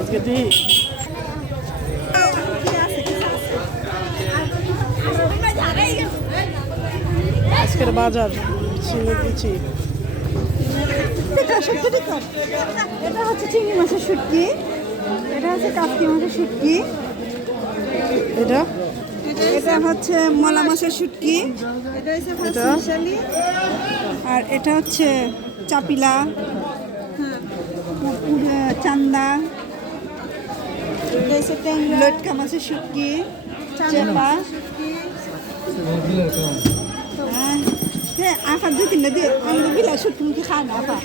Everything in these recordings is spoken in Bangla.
আজকে দিই আজকের বাজার চিংড়ি দিচ্ছি। এটা হচ্ছে চিংড়ি মাছের শুটকি, এটা হচ্ছে কাতকি মাছের শুটকি, এটা এটা হচ্ছে মলা মাছের শুটকি, এটা আর এটা হচ্ছে চাপিলা, চান্দা, লটকা মাছের শুটকি, চেপা। হ্যাঁ আফা দুই তিনটা দিয়ে আমি বিলা শুটকি মুখে খায় না আফা।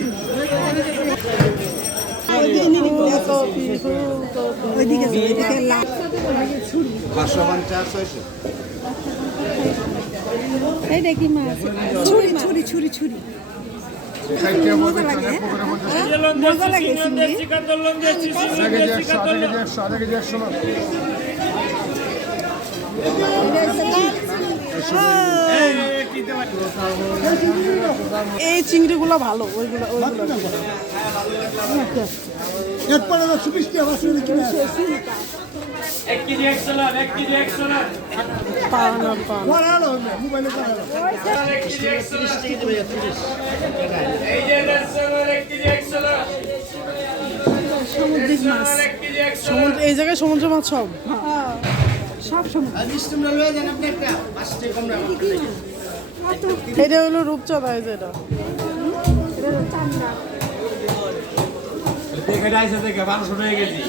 ওইদিকে এইটা কি মাছ? ছুরি ছুরি ছুরি ছুরি মজা লাগে, মজা লাগে এই চিংড়িগুলো ভালো, ওইগুলো ওইগুলো সামুদ্রিক মাছ, সমুদ্র এই জায়গায় সমুদ্র মাছ সব সব সমুদ্র। এটা হলো রূপচাঁদা, এই যে এটা দেখে যাইছে দেখে 1200 হয়ে গেছি।